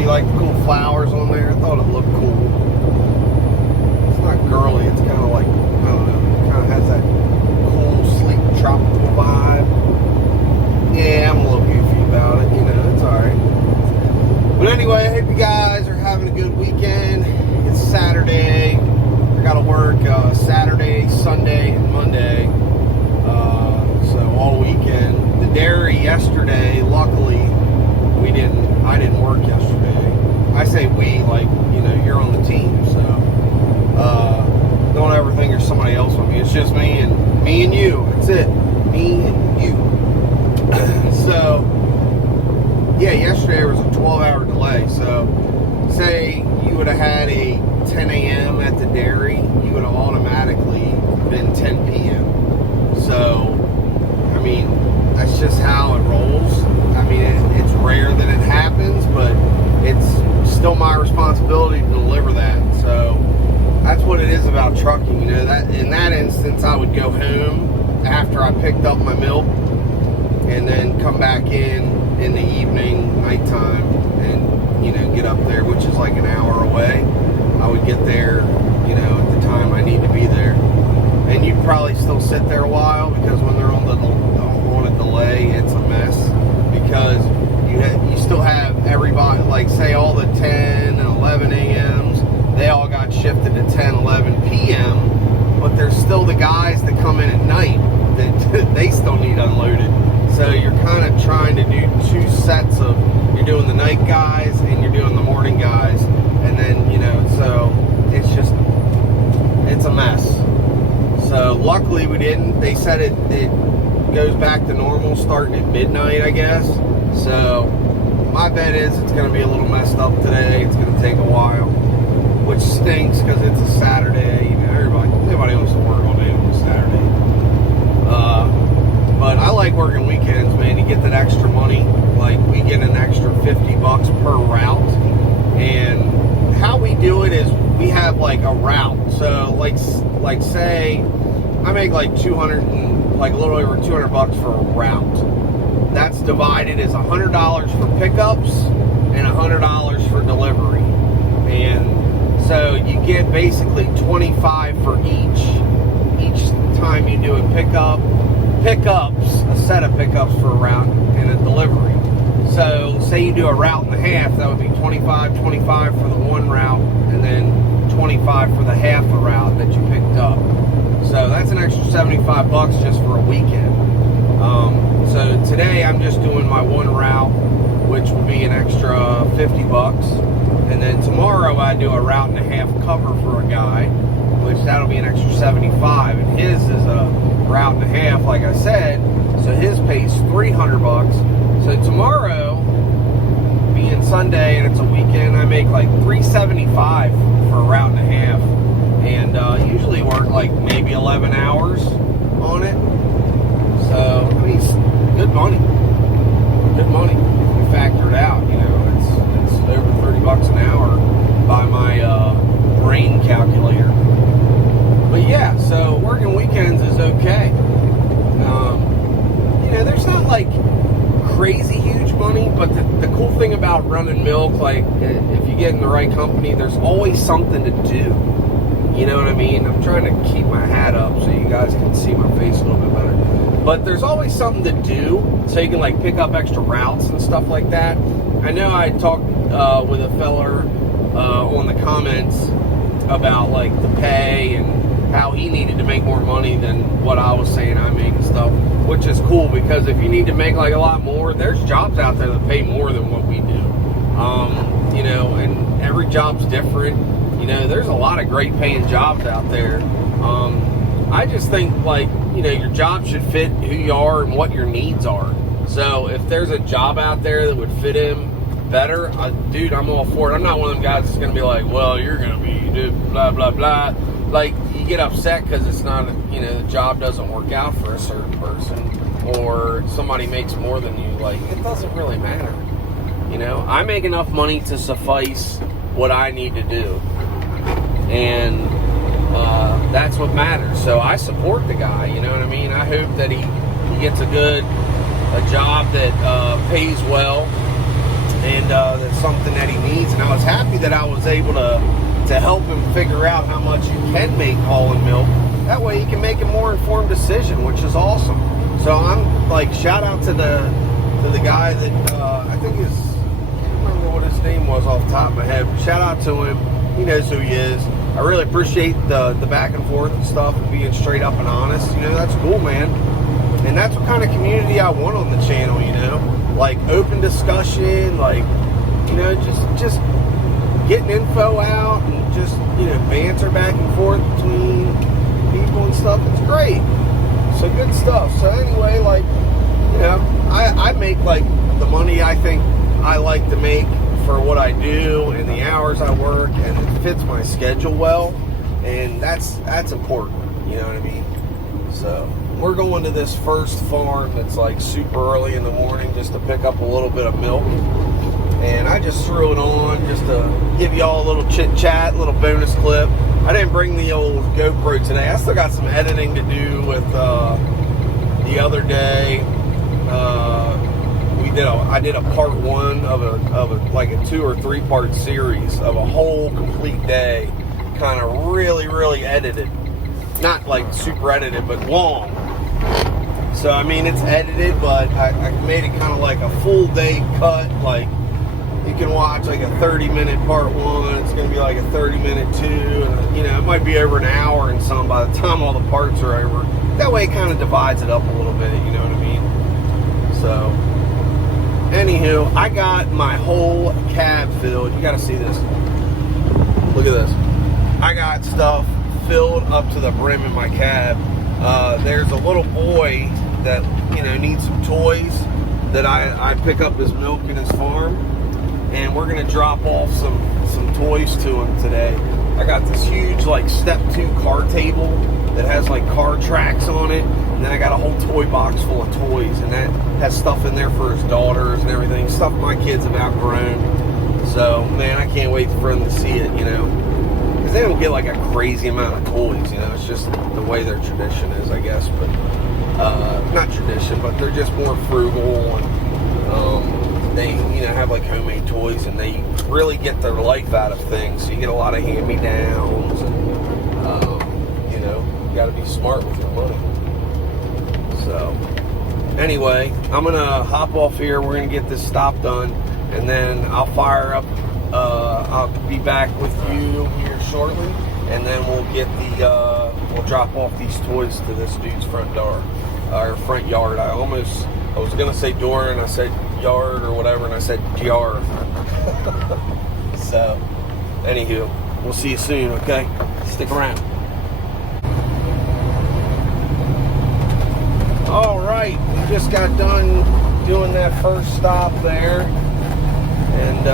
you like the cool flowers on there. I thought it looked cool. It's not girly. It's kind of like, I don't know, it kind of has that cool, sleek, tropical vibe. Yeah, I'm a little goofy about it. You know, it's alright. But anyway, I hope you guys are having a good weekend. It's Saturday. I got to work Saturday, Sunday, and Monday. So all weekend. The dairy yesterday, luckily, I didn't work yesterday. I say we, like, you know, you're on the team, so don't ever think there's somebody else with me. It's just me and you. That's it. Me and you. So, yeah, yesterday was a 12-hour delay. So, say you would have had a 10 a.m. at the dairy, you would have automatically been 10 p.m. So, I mean, that's just how it rolls. I mean, it's rare that it happens, but it's still my responsibility to deliver that. So that's what it is about trucking. You know, that in that instance, I would go home after I picked up my milk and then come back in the evening, nighttime, and, you know, get up there, which is like an hour away. I would get there, you know, at the time I need to be there. And you'd probably still sit there a while, because when they're on a delay, it's a mess. Because you still have everybody, like say all the 10 and 11 a.m.s, they all got shifted to 10, 11 p.m. But there's still the guys that come in at night that they still need unloaded. So you're kind of trying to do two sets of, you're doing the night guys and you're doing the morning guys. And then, you know, so it's a mess. So luckily we didn't. They said it goes back to normal starting at midnight, I guess. So my bet is it's going to be a little messed up today. It's going to take a while, which stinks because it's a Saturday. You know, everybody wants to work all day on a Saturday. But I like working weekends, man. You get that extra money. Like, we get an extra $50 per route. And how we do it is we have like a route. So like say I make like a little over $200 for a route. That's divided as $100 for pickups and $100 for delivery. And so you get basically $25 for each time you do a pickups, a set of pickups for a route and a delivery. So say you do a route and a half, that would be $25 for the one route, and then $25 for the half a route that you picked up. So that's an extra $75 just for a weekend. So today I'm just doing my one route, which will be an extra $50. And then tomorrow I do a route and a half cover for a guy, which that'll be an extra $75. And his is a route and a half, like I said, so his pays $300. So tomorrow, being Sunday and it's a weekend, I make like $375 for a route and a half. And usually work like maybe 11 hours on it. So, I mean, it's good money. Good money. We factor it out, you know. It's over $30 an hour by my brain calculator. But yeah, so working weekends is okay. You know, there's not like crazy huge money, but the cool thing about running milk, like if you get in the right company, there's always something to do. You know what I mean? I'm trying to keep my hat up so you guys can see my face a little bit better. But there's always something to do, so you can like pick up extra routes and stuff like that. I know I talked with a feller on the comments about like the pay and how he needed to make more money than what I was saying I make and stuff, which is cool, because if you need to make like a lot more, there's jobs out there that pay more than what we do. You know, and every job's different. You know, there's a lot of great paying jobs out there. I just think, like, you know, your job should fit who you are and what your needs are. So if there's a job out there that would fit him better, dude, I'm all for it. I'm not one of them guys that's going to be like, well, you're going to be blah, blah, blah. Like, you get upset because it's not, you know, the job doesn't work out for a certain person, or somebody makes more than you. Like, it doesn't really matter. You know, I make enough money to suffice what I need to do. And that's what matters. So I support the guy, you know what I mean? I hope that he gets a job that pays well, and and that's something that he needs. And I was happy that I was able to help him figure out how much you can make hauling milk. That way he can make a more informed decision, which is awesome. So I'm like, shout out to the guy that I think is, I can't remember what his name was off the top of my head, but shout out to him. He knows who he is. I really appreciate the back and forth and stuff and being straight up and honest. You know, that's cool, man. And that's what kind of community I want on the channel, you know? Like open discussion, like, you know, just getting info out and just, you know, banter back and forth between people and stuff. It's great. So good stuff. So anyway, like, you know, I make like the money I think I like to make for what I do and the hours I work, and it fits my schedule well, and that's important, you know what I mean? So we're going to this first farm that's like super early in the morning just to pick up a little bit of milk, and I just threw it on just to give you all a little chit chat, a little bonus clip. I didn't bring the old GoPro today. I still got some editing to do with the other day. I did a part one of a like a 2 or 3 part series of a whole complete day, kind of really edited, not like super edited, but long. So I mean, it's edited, but I made it kind of like a full day cut. Like you can watch like a 30-minute part one. It's going to be like a 30-minute 2, and you know, it might be over an hour and some by the time all the parts are over. That way, it kind of divides it up a little bit. You know what I mean? So. Anywho, I got my whole cab filled. You gotta see this. Look at this. I got stuff filled up to the brim in my cab. There's a little boy that, you know, needs some toys that I pick up his milk in his farm, and we're gonna drop off some toys to him today. I got this huge like step 2 car table that has like car tracks on it, and then I got a whole toy box full of toys, and that has stuff in there for his daughters and everything, stuff my kids have outgrown. So man, I can't wait for them to see it, you know, because they don't get like a crazy amount of toys, you know. It's just the way their tradition is, I guess. But not tradition, but they're just more frugal, and they, you know, have like homemade toys, and they really get their life out of things. So you get a lot of hand-me-downs, and you know, you got to be smart with your money. So anyway, I'm gonna hop off here. We're gonna get this stop done, and then I'll fire up. I'll be back with you here shortly, and then we'll get we'll drop off these toys to this dude's front door, or front yard. I was gonna say door, and I said yard or whatever, and I said yard. So, anywho, we'll see you soon. Okay, stick around. All right, we just got done doing that first stop there, and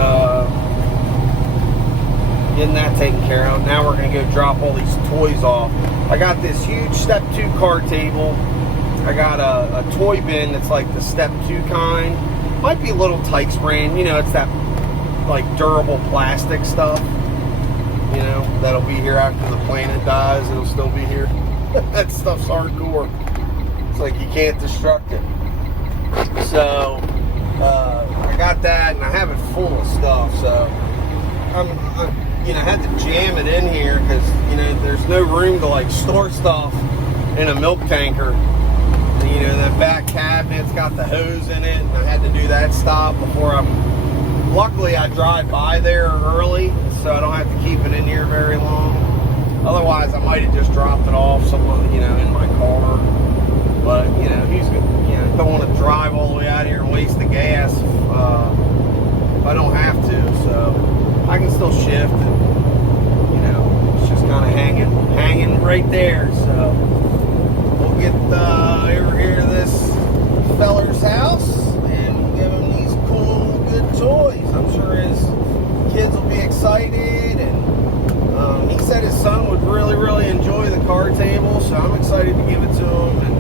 getting that taken care of. Now we're gonna go drop all these toys off. I got this huge step 2 car table. I got a toy bin that's like the step 2 kind. Might be a little Tykes brand, you know, it's that like durable plastic stuff, you know, that'll be here after the planet dies. It'll still be here. That stuff's hardcore. It's like you can't destruct it. So I got that, and I have it full of stuff. So I'm you know, I had to jam it in here because, you know, there's no room to like store stuff in a milk tanker. And, you know, that back cabinet's got the hose in it, and I had to do that stop before luckily I drive by there early, so I don't have to keep it in here very long. Otherwise, I might have just dropped it off somewhere, you know, in my car. But, you know, don't want to drive all the way out here and waste the gas if I don't have to. So I can still shift, and, you know, it's just kind of hanging right there. So we'll get over here to this feller's house and give him these cool, good toys. I'm sure his kids will be excited, and he said his son would really enjoy the card table, so I'm excited to give it to him. And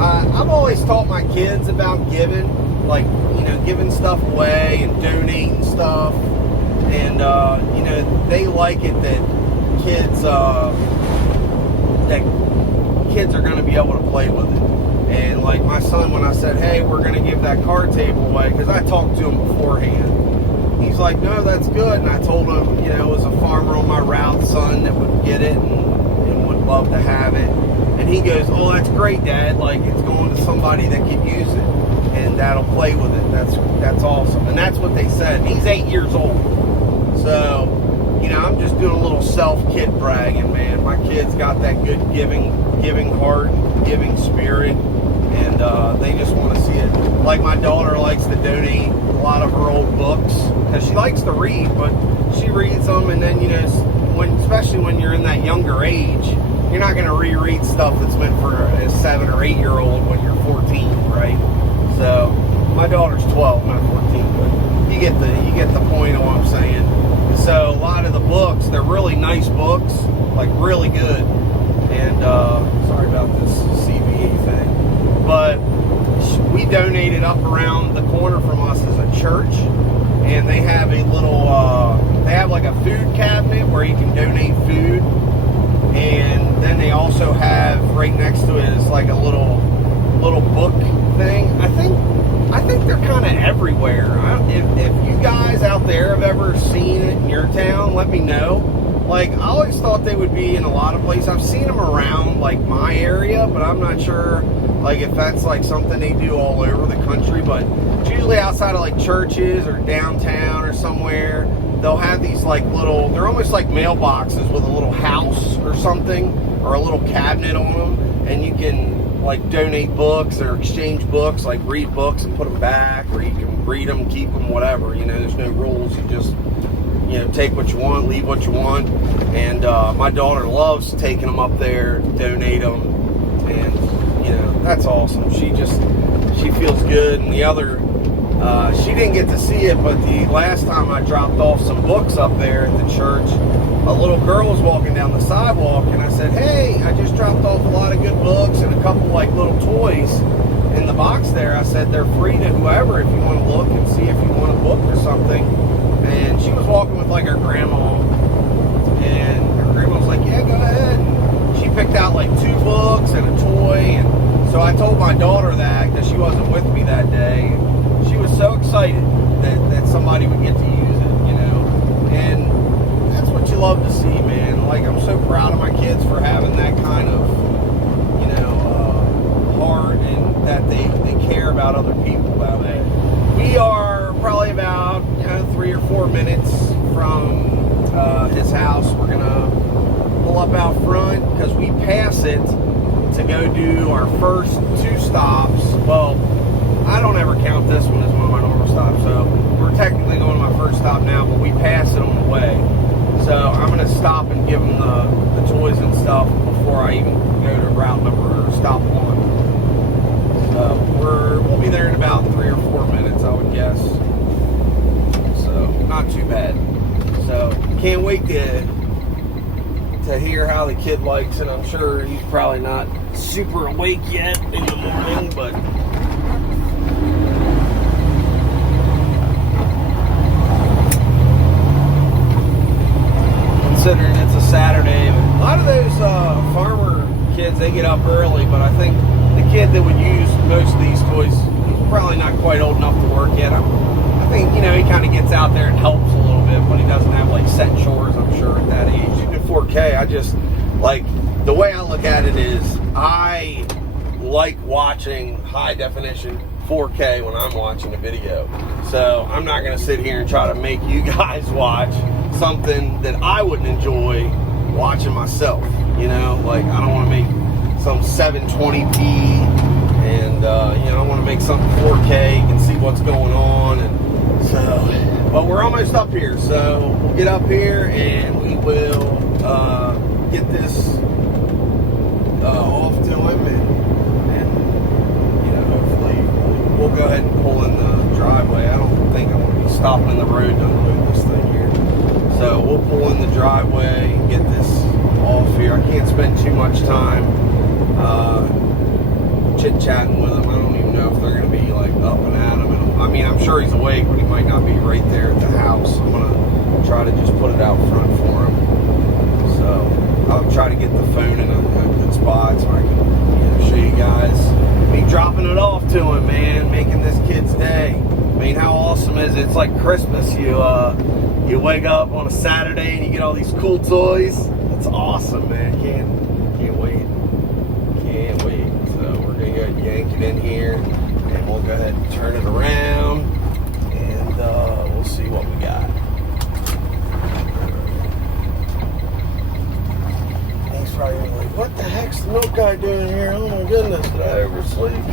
I've always taught my kids about giving, like, you know, giving stuff away and donating stuff, and you know, they like it that kids are going to be able to play with it. And like my son, when I said, hey, we're going to give that card table away, because I talked to him beforehand, he's like, no, that's good. And I told him, you know, it was a farmer on my route, son, that would get it and would love to have it. And he goes, oh, that's great, Dad. Like, it's going to somebody that can use it and that'll play with it. That's awesome. And that's what they said. And he's 8 years old. So, you know, I'm just doing a little self-kid bragging, man. My kid's got that good giving heart, giving spirit, and they just want to see it. Like, my daughter likes to donate a lot of her old books because she likes to read, but she reads them, and then, you know, especially when you're in that younger age, you're not going to reread stuff that's meant for a 7 or 8 year old when you're 14, right? So my daughter's 12, not 14, but you get the point of what I'm saying. So a lot of the books, they're really nice books, like really good. And sorry about this CVE thing, but we donated up around the corner from us as a church, and they have a little they have like a food cabinet where you can donate food, and then they also have right next to it is like a little book thing. I think they're kind of everywhere. If you guys out there have ever seen it in your town, let me know. Like, I always thought they would be in a lot of places. I've seen them around, like, my area, but I'm not sure, like, if that's, like, something they do all over the country. But it's usually outside of, like, churches or downtown or somewhere. They'll have these, like, little, they're almost like mailboxes with a little house or something, or a little cabinet on them. And you can, like, donate books or exchange books, like, read books and put them back, or you can read them, keep them, whatever. You know, there's no rules. You just, you know, take what you want, leave what you want. And my daughter loves taking them up there, donate them, and, you know, that's awesome. She feels good. And the other, she didn't get to see it, but the last time I dropped off some books up there at the church, a little girl was walking down the sidewalk, and I said, hey, I just dropped off a lot of good books and a couple, like, little toys in the box there. I said, they're free to whoever if you want to look and see if you want a book or something. And she was walking with, like, her grandma, and her grandma was like, yeah, go ahead. And she picked out, like, 2 books and a toy, and so I told my daughter that because she wasn't with me that day. She was so excited that somebody would get to use it, you know, and that's what you love to see, man. Like, I'm so proud of my kids for having that kind of, you know, heart, and that they care about other people that way. We are probably about, you know, 3 or 4 minutes from his house. We're gonna pull up out front because we pass it to go do our first 2 stops. Well, I don't ever count this one as one of my normal stops, so we're technically going to my first stop now, but we pass it on the way. So I'm gonna stop and give them the toys and stuff before I even go to route number or stop 1. So we'll be there in about 3 or 4 minutes, I would guess. So not too bad. So can't wait to hear how the kid likes it. I'm sure he's probably not super awake yet in the morning, but considering it's a Saturday, a lot of those farmer kids, they get up early, but I think the kid that would use most of these toys is probably not quite old enough to work yet. I think, you know, he kind of gets out there and helps a little bit, but he doesn't have, like, set chores, I'm sure, at that age. Even 4K, I just, like, the way I look at it is, I like watching high definition 4K when I'm watching a video. So I'm not going to sit here and try to make you guys watch something that I wouldn't enjoy watching myself. You know, like, I don't want to make some 720p, and you know, I want to make something 4K. You can see what's going on, and so. But we're almost up here, so we'll get up here and we will get this off to him, and you know, hopefully we'll go ahead and pull in the driveway. I don't think I want to be stopping in the road to unload this thing here, so we'll pull in the driveway and get this off here. I can't spend too much time chit-chatting with him. I don't even know if they're going to be, like, up and at him. And, I mean, I'm sure he's awake, but he might not be right there at the house. I'm going to try to just put it out front for him. So I'll try to get the phone in a good spot so I can, you know, show you guys me dropping it off to him, man, making this kid's day. mean, how awesome is it? It's like Christmas. You wake up on a Saturday and you get all these cool toys. It's awesome, man. Can't wait. Can't wait. So we're gonna go yank it in here, and we'll go ahead and turn it around, and we'll see what we got. He's probably like, "What the heck's the milk guy doing here? Oh my goodness, did I oversleep?"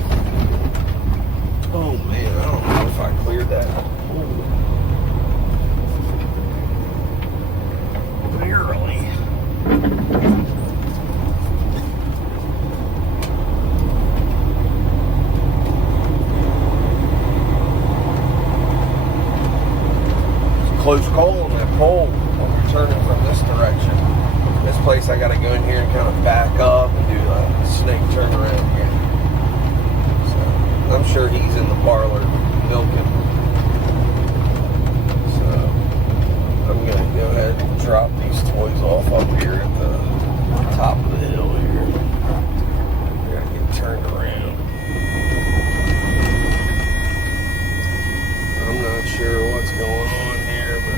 Oh man, I don't know if I cleared that. Barely. Close call on that pole when we're turning from this direction. This place I gotta go in here and kind of back up and do a snake turn around here. I'm sure he's in the parlor milking. So I'm going to go ahead and drop these toys off up here at the top of the hill here. We're going to get turned around. I'm not sure what's going on here, but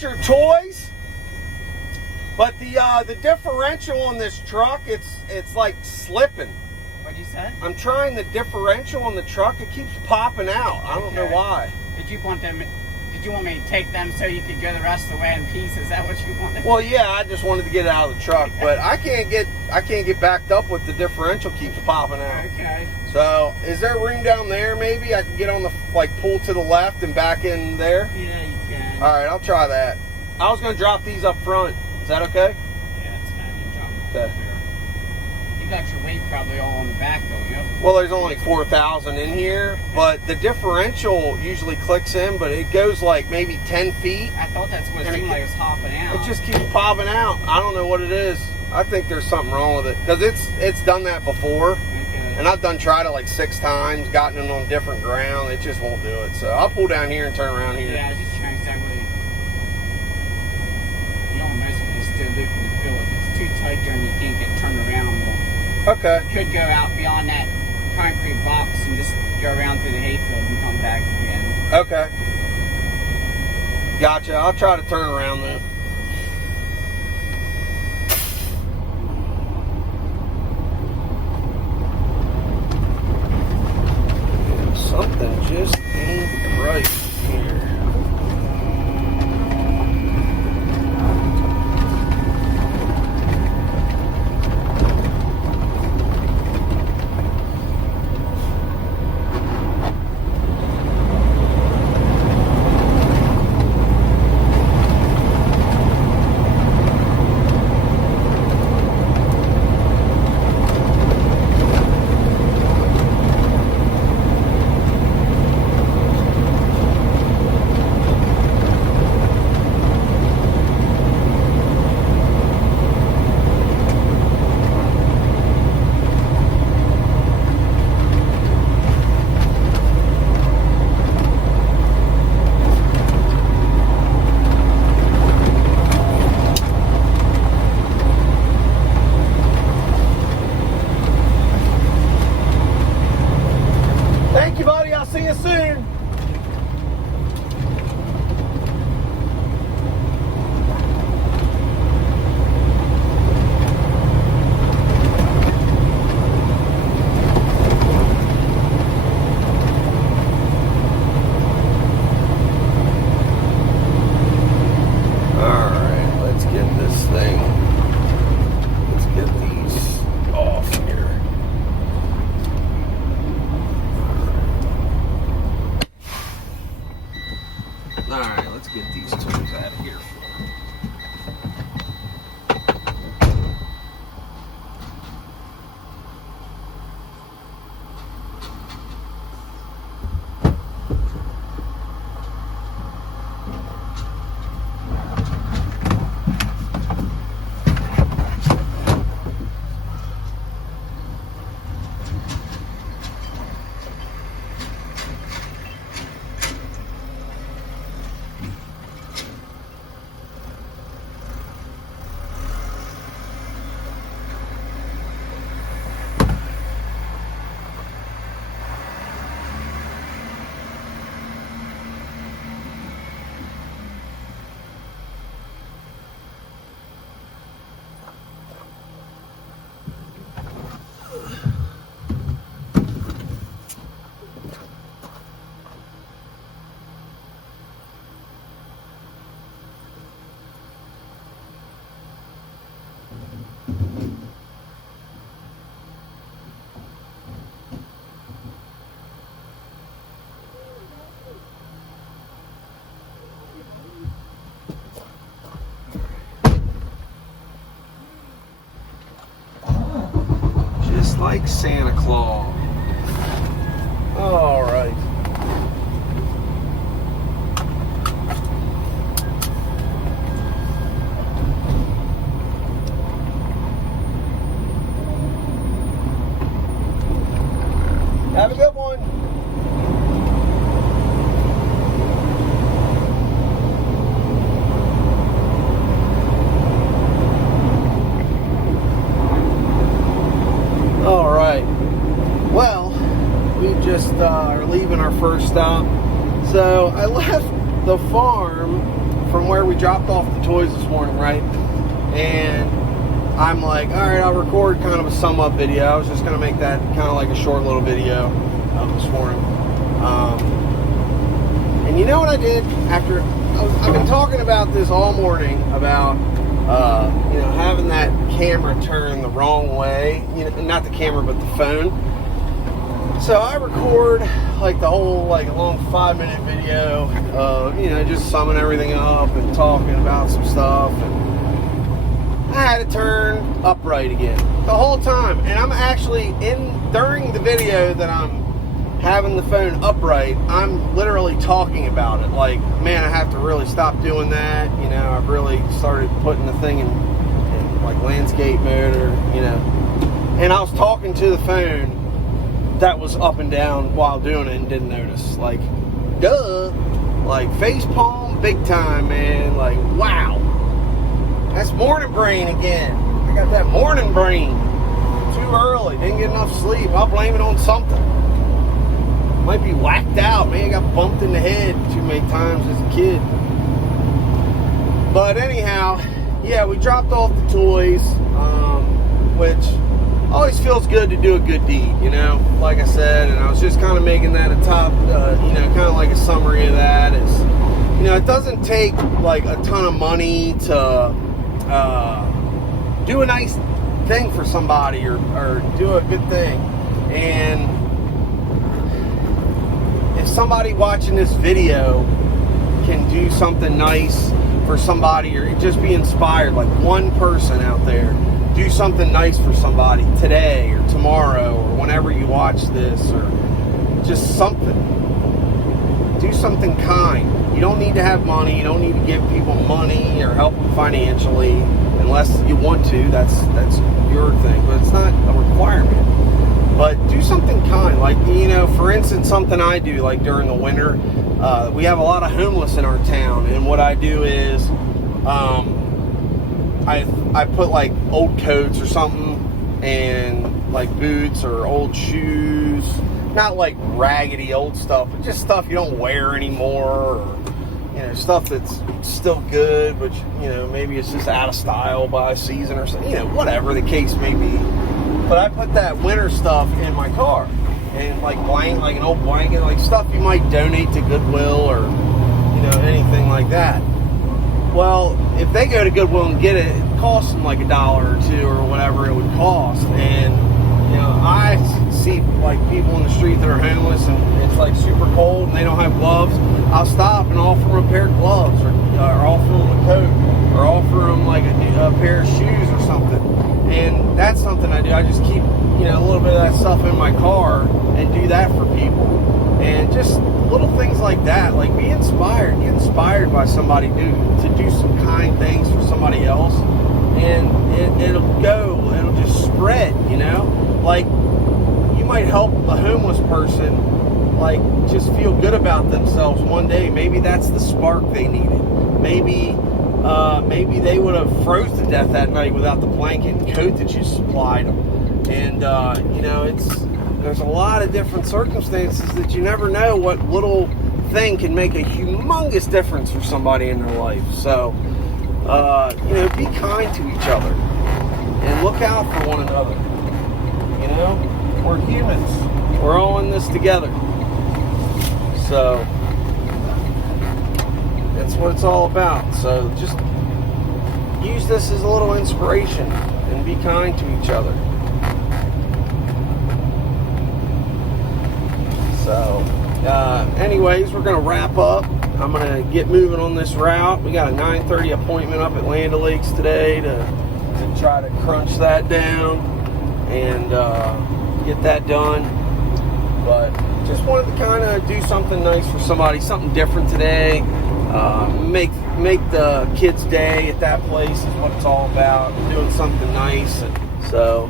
your toys, but the differential on this truck, it's like slipping. What'd you say? I'm trying the differential on the truck. It keeps popping out. I don't know why. Did you want me to take them so you could go the rest of the way in peace? Is that what you wanted? Well, yeah, I just wanted to get it out of the truck, but I can't get backed up with the differential keeps popping out. Okay. So, is there room down there? Maybe I can get on the pull to the left and back in there. Yeah, you can. All right, I'll try that. I was going to drop these up front. Is that okay? Yeah, it's fine. You drop them Okay. there. You got your weight probably all on the back, don't you? Well, there's only 4,000 in here, but the differential usually clicks in, but it goes like maybe 10 feet. I thought that's what it seemed like it was hopping out. It just keeps popping out. I don't know what it is. I think there's something wrong with it because it's done that before. Okay. And I've tried it like 6 times, gotten it on different ground. It just won't do it. So I'll pull down here and turn around here. Yeah, I just trying exactly. You almost can still loop in the fill. If it's too tight there and you can't get turned around, Okay. you could go out beyond that concrete box and just go around through the hayfield and come back again. Okay. Gotcha. I'll try to turn around though. Something just ain't right here. Thank you, buddy. I'll see you soon. Alright, let's get these tools out of here. Just like Santa Claus. All right. Have a good one. All right. Well, we just are leaving our first stop. So I left the farm from where we dropped off the toys this morning, right? And I'm like, all right, I'll record kind of a sum up video. I was just going to make that kind of like a short little video this morning. And you know what I did after? I've been talking about this all morning about, you know, having that camera turn the wrong way. You know, not the camera, but the phone. So I record like the whole, like a long 5-minute video, you know, just summing everything up and talking about some stuff. And I had to turn upright again the whole time. And I'm actually during the video that I'm having the phone upright, I'm literally talking about it. Like, man, I have to really stop doing that. You know, I've really started putting the thing in like landscape mode, or, you know. And I was talking to the phone that was up and down while doing it and didn't notice. Like, duh. Like, face palm big time, man. Like, wow. That's morning brain again. I got that morning brain. Too early. Didn't get enough sleep. I'll blame it on something. Might be whacked out. Man, I got bumped in the head too many times as a kid. But anyhow, yeah, we dropped off the toys, which always feels good to do a good deed, you know, like I said. And I was just kind of making that a top, you know, kind of like a summary of that. Is, you know, it doesn't take like a ton of money to do a nice thing for somebody, or do a good thing. And if somebody watching this video can do something nice for somebody, or just be inspired, like one person out there, do something nice for somebody today or tomorrow or whenever you watch this, or just something. Do something kind. You don't need to have money. You don't need to give people money or help them financially unless you want to. That's your thing, but it's not a requirement. But do something kind. Like, you know, for instance, something I do, like during the winter, we have a lot of homeless in our town, and what I do is I put like old coats or something, and like boots or old shoes, not like raggedy old stuff, but just stuff you don't wear anymore, or, you know, stuff that's still good, but, you know, maybe it's just out of style by season or something, you know, whatever the case may be. But I put that winter stuff in my car, and like like an old blanket, like stuff you might donate to Goodwill, or, you know, anything like that. Well, if they go to Goodwill and get it, it costs them like $1 or $2 or whatever it would cost. And, you know, I see like people in the street that are homeless, and it's like super cold and they don't have gloves. I'll stop and offer them a pair of gloves, or offer them a coat, or offer them like a pair of shoes or something. And that's something I do. I just keep, you know, a little bit of that stuff in my car and do that for people. And just little things like that. Like, be inspired. Get inspired by somebody to do some kind things for somebody else. And it'll just spread, you know? Like, you might help a homeless person, like, just feel good about themselves one day. Maybe that's the spark they needed. Maybe they would have froze to death that night without the blanket and coat that you supplied them. And, you know, there's a lot of different circumstances that you never know what little thing can make a humongous difference for somebody in their life. So, you know, be kind to each other and look out for one another. You know, we're humans. We're all in this together. So, that's what it's all about. So just use this as a little inspiration, and be kind to each other. So, anyways, we're going to wrap up. I'm going to get moving on this route. We got a 9:30 appointment up at Land O'Lakes today to try to crunch that down and get that done. But just wanted to kind of do something nice for somebody, something different today. Make the kids' day at that place is what it's all about. Doing something nice. And so,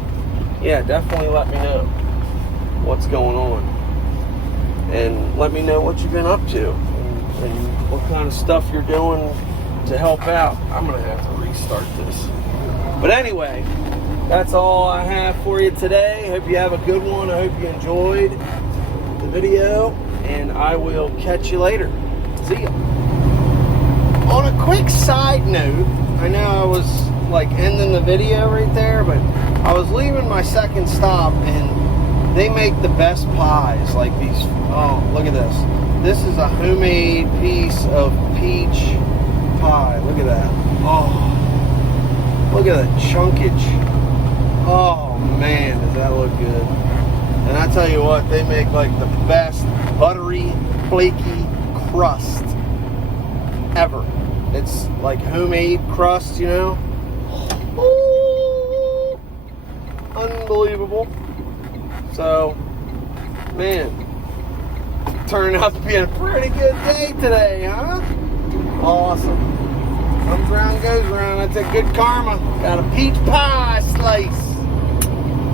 yeah, definitely let me know what's going on. And let me know what you've been up to and what kind of stuff you're doing to help out. I'm going to have to restart this. But anyway, that's all I have for you today. Hope you have a good one. I hope you enjoyed the video. And I will catch you later. See ya. On a quick side note, I know I was like ending the video right there, but I was leaving my second stop and they make the best pies, like these. Oh, look at this. This is a homemade piece of peach pie. Look at that. Oh, look at the chunkage. Oh man, does that look good. And I tell you what, they make like the best buttery, flaky crust ever. It's like homemade crust, you know. Ooh, unbelievable. So, man, turned out to be a pretty good day today, huh? Awesome. Comes around, goes around. That's a good karma. Got a peach pie slice.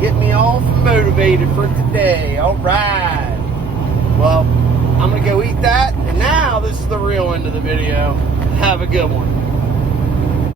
Get me all motivated for today. All right. Well, I'm going to go eat that. And now this is the real end of the video. Have a good one.